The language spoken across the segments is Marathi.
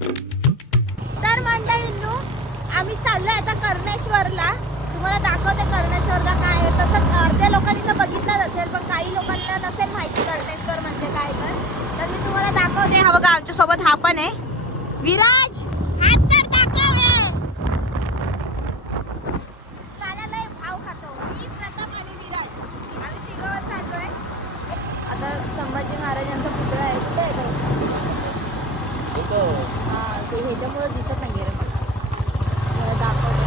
तर मंडळींनो आम्ही चाललोय आता कर्णेश्वरला. तुम्हाला दाखवते कर्णेश्वरला काय आहे. तसं अर्ध्या लोकांनी तर बघितलंच असेल पण काही लोकांना नसेल माहिती कर्णेश्वर म्हणजे काय तर. तर मी तुम्हाला दाखवते. हा बघा आमच्यासोबत हा पण आहे. विराज हात तर दाखव हे. साल्याला भाव खातो मी प्रताप आणि विराज आम्ही तिघं चाललोय आता संभाजी महाराजांचा पुतळा आहे कुठे आहे तो? हा ते ह्याच्यामुळे दिसत नाही रे मला जरा दाखवते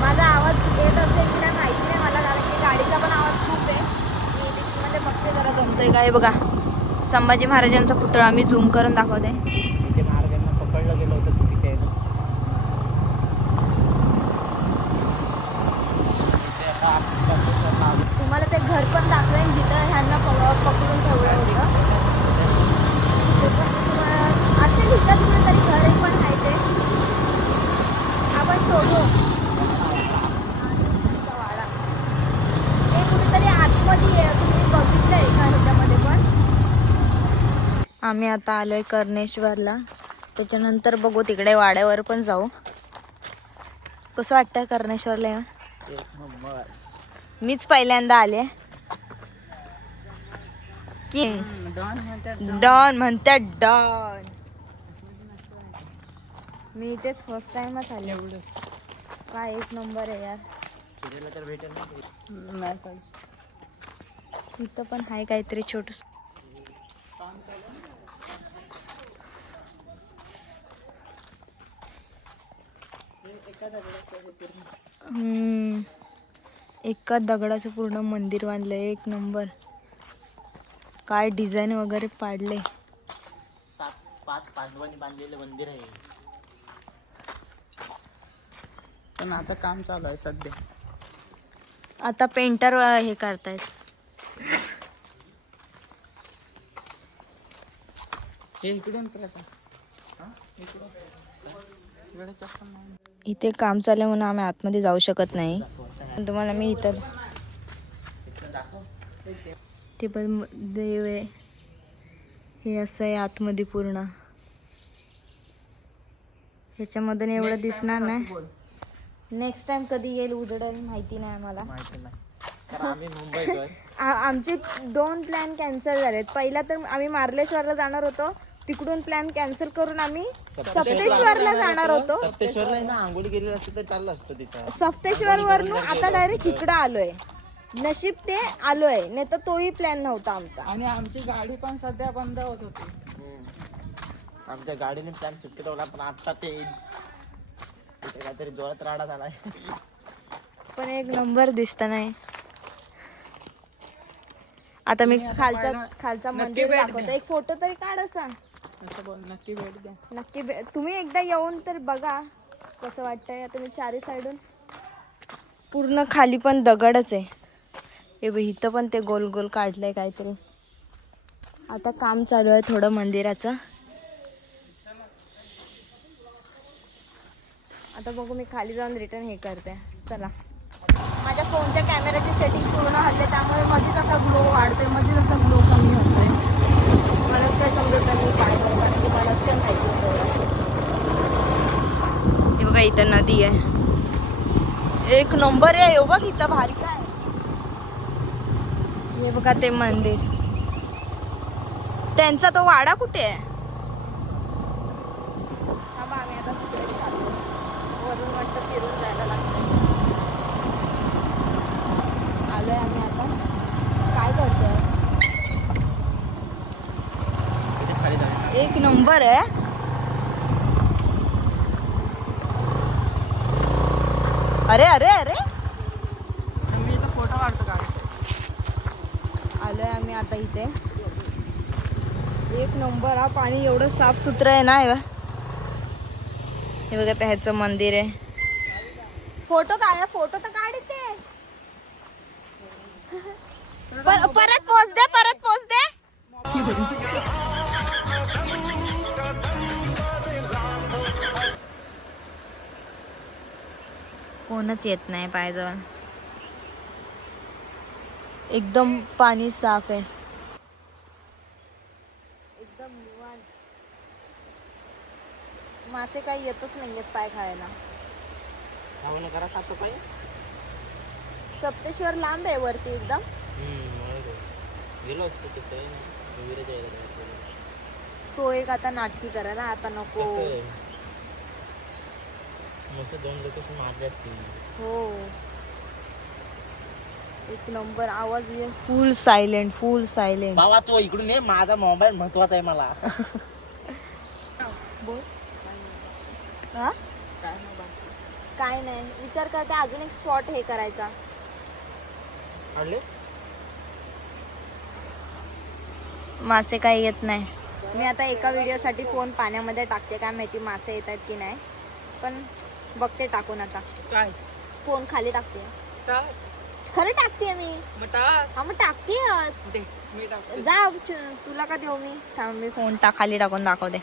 माझा आवाज येत असेल की नाही माहिती नाही मला कारण की गाडीचा पण आवाज खूप आहे मी मध्ये बघते जमतोय काय बघा. संभाजी महाराजांचा पुतळा मी झूम करून दाखवते. महाराजांना पकडलं गेलं होतं तिथे. इथे तुम्हाला ते घर पण दाखवेन जिथं ह्यांना पकडून ठेवलं होतं. असेल इथंच कुठेतरी घर पण आहे ते. आपण शोधू वाडा ते कुठेतरी आतमध्ये आहे असं मी बघितलंय का ह्याच्यामध्ये पण आम्ही आता आलोय कर्णेश्वरला. त्याच्यानंतर बघू तिकडे वाड्यावर पण जाऊ. कसं वाटतंय कर्णेश्वरला येऊन? मीच पहिल्यांदा आले. की? डॉन म्हणतात डॉन. मी इथेच फर्स्ट टाइमच आले. काय एक नंबर आहे यार. इथं पण आहे काहीतरी छोटस हम्म. एका दगडाचं पूर्ण मंदिर बांधलंय एक नंबर. काय डिझाईन वगैरे पाडले सात पाच पांडवांनी बांधलेलं मंदिर आहे. पण आता काम चालू आहे सध्या. आता पेंटर हे करतायत. हे इकडून करत इथे काम चालू आहे म्हणून आम्ही आतमध्ये जाऊ शकत नाही. तुम्हाला मी इथं ते पण देव आहे. हे असं आहे आतमध्ये पूर्ण. ह्याच्यामधून एवढं दिसणार नाही. नेक्स्ट टाइम कधी येईल उजडेल माहिती नाही आम्हाला. आमचे दोन प्लॅन कॅन्सल झालेत. पहिला तर आम्ही मार्लेश्वरला जाणार होतो. तिकडून प्लॅन कॅन्सल करून आम्ही सप्तेश्वरला जाणार होतो. सप्तेश्वरला आहे ना आंघोळी गेली असते तर चाललं असतं तिथं. सप्तेश्वर वरून आता डायरेक्ट इकडं आलोय. नशीब ते आलोय नाही तर तोही प्लॅन नव्हता आमचा. आणि आमची गाडी पण सध्या बंद होत होती. आमच्या गाडीने प्लॅन सुटकेवला पण आता ते इथे काहीतरी जोरात राडा झालाय. पण एक नंबर दिसत नाही. आता मी खालचा खालचा मंदिर दाखवतो. एक फोटो तरी काढ असा. नक्की भेट द्या. नक्की भेट तुम्ही एकदा येऊन तर बघा कसं वाटतंय. आता मी चारी साईडून पूर्ण खाली पण दगडच आहे. हे बघ इथं पण ते गोल गोल काढलंय काहीतरी. आता काम चालू आहे थोडं मंदिराचं. आता बघू मी खाली जाऊन रिटर्न हे करते. चला. माझ्या फोनच्या कॅमेऱ्याची सेटिंग पूर्ण हल्ले त्यामुळे मध्येच असा ग्लो वाढतोय मध्येच असा ग्लो कमी होतोय. मलाच काय समजत नाही हे बघा इथं नदी आहे. एक नंबर आहे हो बघ इथं भारी काय हे बघा ते मंदिर. त्यांचा तो वाडा कुठे आहे थांबा, आम्ही आता तिकडे चाललो. वरून वाटतं फिरून जायला लागतं आलोय आम्ही आता काय करतोय इथे खाली जाऊया एक नंबर आहे. अरे अरे अरे. मी इथं फोटो काढतो गाडी आलोय आम्ही आता इथे. एक नंबर हा पाणी एवढं साफ सुथरं आहे ना हे बघ. ह्याचं मंदिर आहे. फोटो काढ फोटो तर काढते पर, परत पोच दे परत पोच दे. कोणच येत नाही पायजवळ. एकदम पाणी साफ आहे. एकदम निवांत. मासे काही येतच नाही आहेत पाय खायला. खाऊन करा साफसफाई. सप्तेश्वर लांब आहे वरती एकदम. गेलो असतो कसं तो एक आता नाटकी करायला आता नको. मस्त दोन लोकेशन मारले असतील. हो. एक नंबर आवाज फुल सायलेंट फुल सायलेंट बाबा तो इकडून ये. माझा मोबाईल महत्त्वाचा आहे मला. बोल. हा? काय नाही. विचार करते अजून एक स्पॉट हे करायचा. मासे काही येत नाही. मी आता एका व्हिडिओसाठी फोन पाण्यामध्ये टाकते. काय माहिती मासे येत आहेत की नाही. पण बघते टाकून आता. काय? फोन खाली टाकते. टाक. खरं टाकते मी. मग टाक. हा मग टाकते दे मी टाकतो. जा च- तुला का देऊ मी? थांब मी फोन टा खाली टाकून दाखवते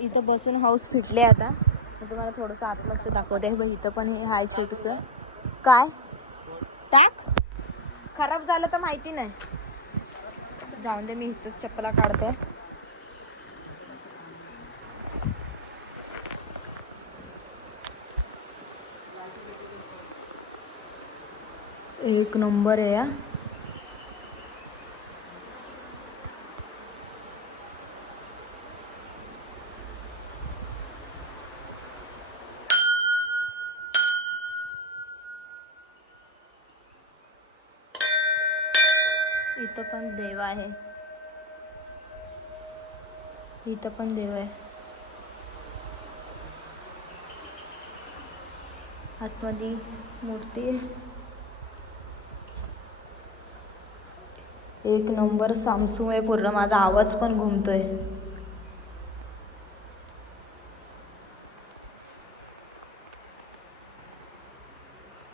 इथं बसून हाऊस फिटले आता. मी तुम्हाला थोडंसं आतमधचं दाखवते. बघ इथं पण हे हाय छोटंसं. काय? टाक. खराब झालं तर माहिती नाही. जाऊन दे मी इथं चप्पला काढते. एक नंबर आहे या इथं पण देव आहे. इथं पण देव आहे. आतमध्ये मूर्ती. आहे एक नंबर सामसू आहे. पूर्ण माझा आवाज पण घुमतोय.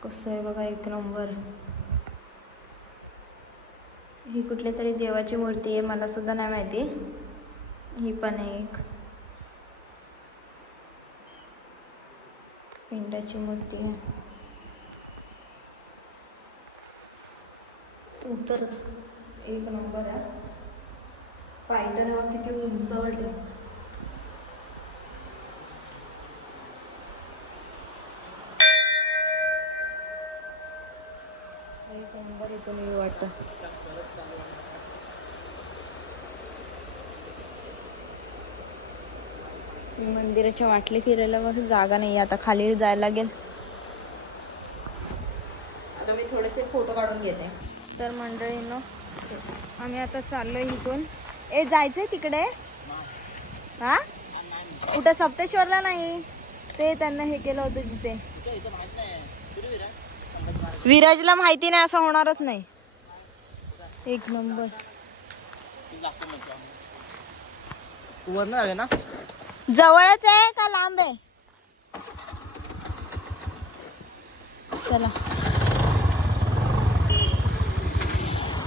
कसं आहे बघा एक नंबर. ही कुठल्या तरी देवाची मूर्ती आहे मला सुद्धा नाही माहिती. ही पण आहे एक. पिंडाची मूर्ती आहे. उत्तर एक नंबर आहे. पायटन किती उंच एक नंबर इथून वाटतं. मंदिराच्या वाटले फिरायला मग जागा नाही आता खाली जायला लागेल. आता मी थोडेसे फोटो काढून घेते. तर मंडळींनो आम्ही आता चाललोय इथून. ए जायचंय तिकडे. हा? कुठं सप्तेश्वरला नाही? ते त्यांना हे केलं होतं तिथे. विराजला माहिती नाही असं होणारच नाही. एक नंबर. ना? जवळच आहे का लांब आहे? चला.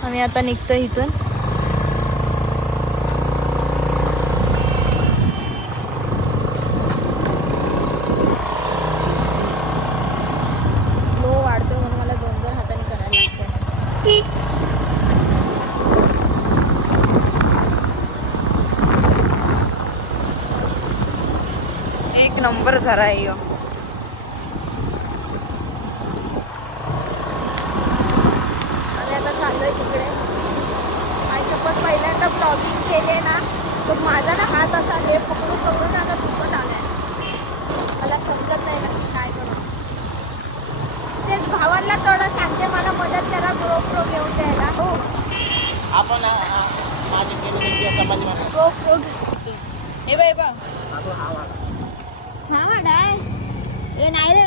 आम्ही आता निघतो इथून लो वाढतो म्हणून मला दोन दोन हाताने करायला लागते आहे ह्यो. आम्ही आता चाललोय तिकडे पहिल्यांदा ब्लॉगिंग केले ना तर माझा ना हात असा हे पकडून पकडून आता दुखत आलाय मला समजत नाही ना काय करू तेच भावांना थोडं सांगते मला मदत करा द्यायला हो आपण माझे म्हणजे प्रो प्रो हे बाय बा हा वाडा आहे हे नाही रे.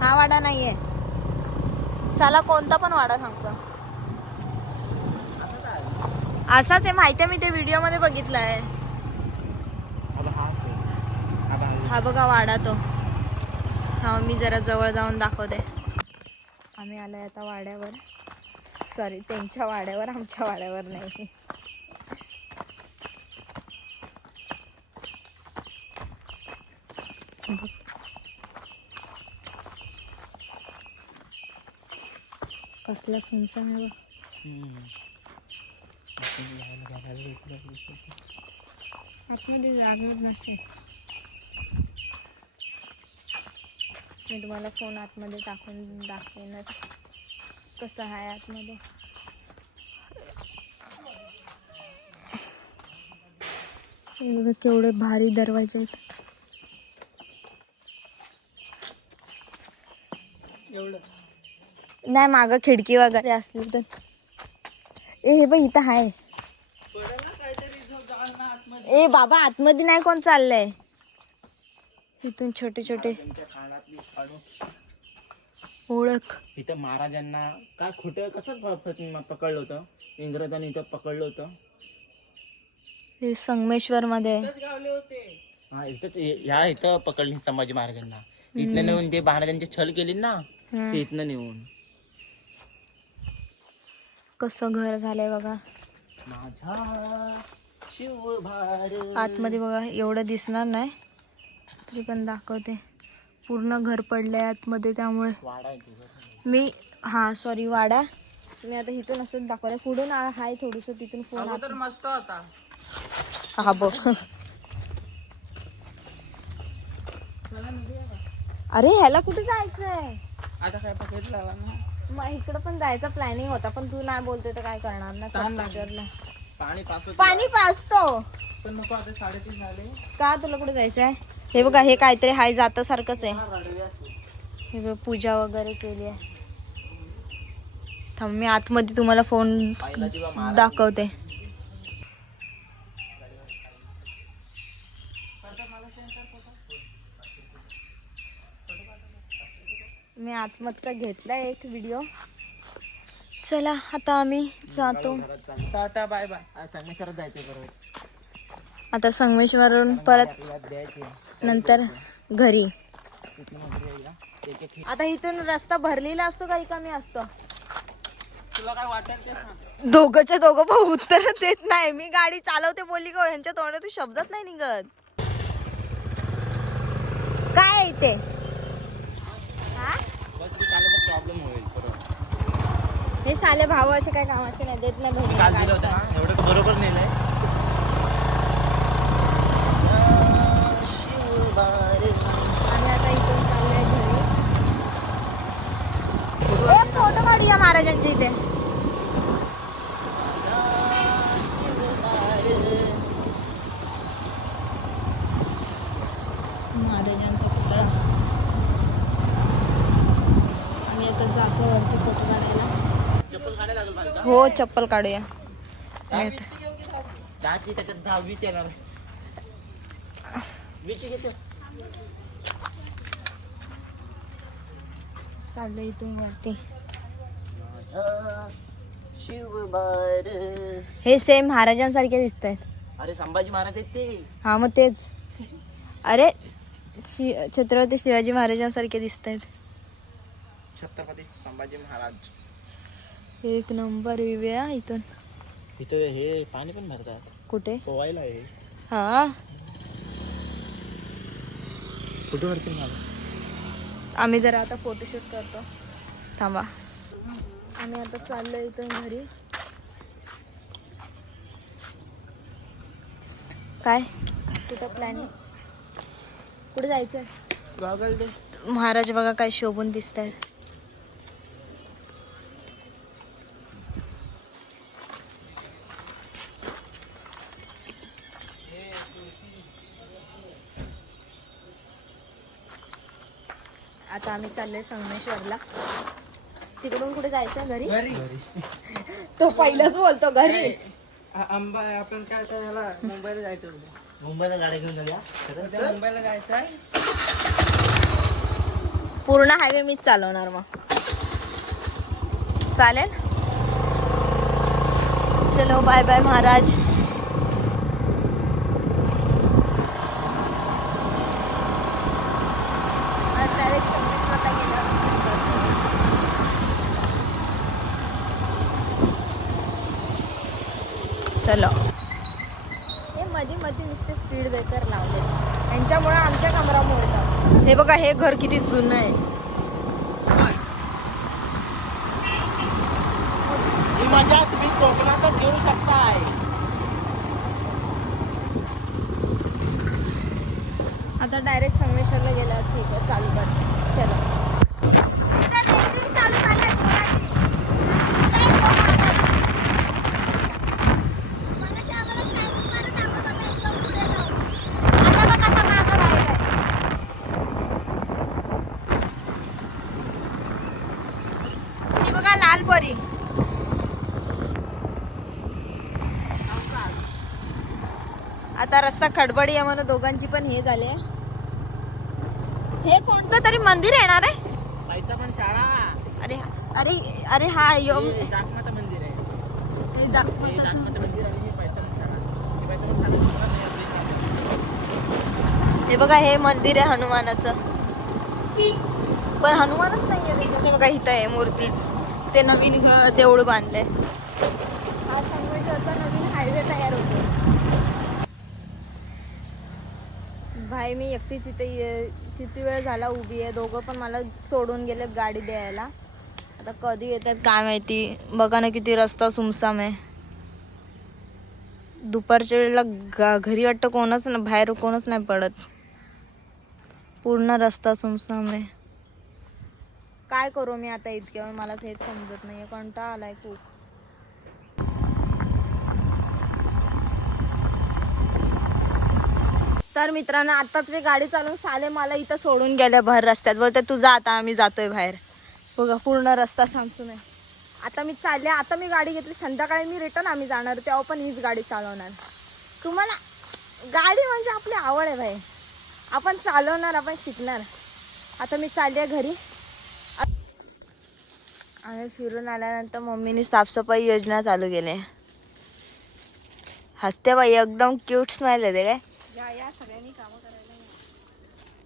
हा वाडा नाहीये. साला कोणता पण वाडा सांगतो. असाच आहे माहिती आहे मी ते व्हिडिओमध्ये बघितलाय. आता हाच आहे. हा. हा बघा वाडा तो. हा मी जरा जवळ जाऊन दाखवते. आम्ही आलोय आता वाड्यावर. सॉरी त्यांच्या वाड्यावर आमच्या वाड्यावर नाही. कसला सुनसान आहे बघ. आतमध्ये जागत नसेल. मी तुम्हाला फोन आतमध्ये टाकून दाखवेनच कसं आहे आतमध्ये. हे बघा केवढे भारी दरवाजे आहेत. नाही मागं खिडकी वगैरे असली तर. ए हे बघ इथं आहे ए बाबा आतमध्ये नाही कोण चाललंय? इथून छोटे छोटे. ओळख. इथं महाराजांना काय खोटं कसं पकडलं होतं? इंग्रजांनी इथं पकडलं होतं. हे संगमेश्वर मध्ये हा इथंच हे- ह्या इथं पकडली संभाजी महाराजांना. इथनं नेऊन ते महाराजांचे छल केले ना. ते इथनं नेऊन. कसं घर झालंय बघा. माझा शिवभार. आतमध्ये बघा एवढं दिसणार नाही. तरी पण दाखवते. पूर्ण घर पडलंय आतमध्ये त्यामुळे. वाडा आहे तुझं. मी हा सॉरी वाडा. मी आता इथून असंच दाखवलंय. पुढून आ- हाय थोडस तिथून फोन आत- मस्त होता. हा बघ. अरे ह्याला कुठे जायचंय? आता काय बघितलं ना. मग इकडं पण जायचा प्लॅनिंग होता पण तू नाही बोलते तर काय करणार ना. पाणी पाणी पाचतो पण नको आता साडेतीन झाले. का तुला कुठे जायचंय? हे बघा हे काहीतरी हाय जात सारखंच आहे. हे बघ पूजा वगैरे केली आहे. थांब मी आतमध्ये तुम्हाला फोन दाखवते. मी आतमधचा घेतलाय एक व्हिडिओ चला आता आम्ही जातो. Tata bye bye. संगमेश्वरात जायचं बरोबर आता संगमेश्वरून परत नंतर घरी. आता इथून रस्ता भरलेला असतो का रिकामी असतो? तुला काय वाटेल ते सांग. दोघंच्या दोघं भाऊ उत्तर देत नाही. मी गाडी चालवते बोलली का ह्यांच्या तोंडातून शब्दच नाही निघत. काय आहे इथे हा? बस मी चालत प्रॉब्लेम होईल बरोबर हे साले भाऊ असे काय कामाचे नाही देत नाही बहिणीला काल दिलं गाडी होतं. ना एवढं बरोबर नेलंय. आम्ही आता इथून चाललोय घरी. ए, फोटो काढूया महाराजांच्या इथे महाराजांचा पुतळा आम्ही आता जातो वरती फोटो काढायला चप्पल काढायला लागेल मला हो चप्पल काढूया. चाललो इथून वरती. हे सेम महाराजांसारखे दिसत आहेत अरे संभाजी महाराज आहेत ते. हा मग तेच. अरे शि छत्रपती शिवाजी महाराजांसारखे दिसत आहेत छत्रपती संभाजी महाराज. एक नंबर विव्या इथून. इथं हे पाणी पण भरतात. कुठे? पोवायला आहे. हा. कुठे भरते आम्ही जरा आता फोटोशूट करतो. थांबा. आम्ही आता चाललो इथून घरी. काय? कुठं प्लॅनिंग कुठे जायचं महाराज बघा काय शोभून दिसत आहेत आता आम्ही चाललोय संगमेश्वरला. तिकडून कुठे जायचं घरी? घरी. तो पहिलाच बोलतो घरी. आ- आंबा आपण काय करायला मुंबईला जायचं. मुंबईला गाडी घेऊन जाऊया. उद्या मुंबईला जायचं आहे पूर्ण हायवे मीच चालवणार मग. चालेल? चलो बाय बाय महाराज डायरेक्ट संगमेश्वरला चलो. हे मध्ये मध्ये नुसते स्पीड ब्रेकर लावले यांच्यामुळे आमच्या कमरा मोडतात हे बघा हे घर किती जुनं आहे. कोकणातच घेऊ शकताय. आता डायरेक्ट संगमेश्वरला गेला ठीक आहे चालू कर. चलो चालू झाली ती बघा लाल परी आता रस्ता खडबडी आहे म्हणून दोघांची पण हे झाले. हे कोणतं तरी मंदिर येणार आहे? पैसा पण शाळा. अरे अरे अरे हा यो हे जागमाता मंदिर आहे. हे जागमाताचं. बघा हे मंदिर आहे हनुमानाचं. पण हनुमानच नाहीये त्याच्यात. हे बघा इथं आहे मूर्ती. ते नवीन घ- देऊळ बांधलंय. हा संगमेश्वरचा नवीन हायवे तयार भाई मी एकटीच इथे किती वेळ झाला उभी आहे? दोघं पण मला सोडून गेले गाडी द्यायला. आता कधी येतात? काय माहिती? बघा ना किती रस्ता सुमसाम आहे. दुपारच्या वेळेला गा- घरी वाटतं कोणच ना बाहेर कोणच नाही पडत. पूर्ण रस्ता सुमसाम आहे. काय करू मी आता इतक्या मलाच हेच समजत नाहीये. कंटाळा आलाय खूप. तर मित्रांनो आत्ताच मी गाडी चालवून साले मला इथं सोडून गेले भर रस्त्यात. बोलते तू जा आता आम्ही जातोय बाहेर. बघा पूर्ण रस्ता सामसून आहे. आता मी चालले आता मी गाडी घेतली. संध्याकाळी मी रिटर्न आम्ही जाणार. तेव्हा पण हीच गाडी चालवणार. तुम्हाला गाडी म्हणजे आपली आवड आहे भाई आपण चालवणार आपण शिकणार. आता मी चालले घरी. आम्ही फिरून आल्यानंतर मम्मीने साफसफाई योजना चालू केली. हसते बाई एकदम क्यूट स्माईल येते काय?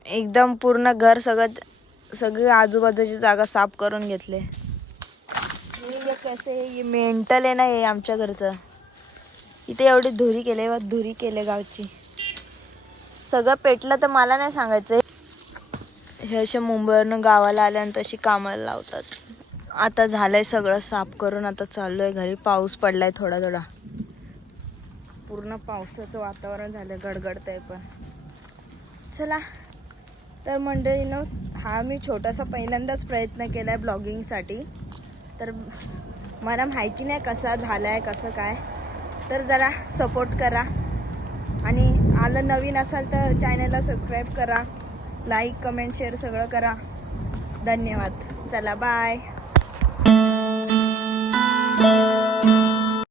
एकदम पूर्ण घर सगळं सगळी आजूबाजूची जागा साफ करून घेतले. हे कसे मेंटल आहे ना हे आमच्या घरचं. इथे एवढी धुरी केले व धुरी केले गावची. सगळं पेटलं तर मला नाही सांगायचं हे असे मुंबईवरनं गावाला आल्यानंतर अशी कामाला लावतात. आता झालंय सगळं साफ करून आता चाललोय घरी. पाऊस पडलाय थोडा थोडा. पूर्ण पावसाचं वातावरण झालं गडगडत आहे पण. चला तर मंडळीनं हा मी छोटासा पहिल्यांदाच प्रयत्न केला आहे ब्लॉगिंगसाठी. तर मला माहिती नाही कसा झाला आहे कसं काय. तर जरा सपोर्ट करा. आणि आलं नवीन असाल तर चॅनलला सबस्क्राईब करा. लाईक कमेंट शेअर सगळं करा. धन्यवाद. चला बाय.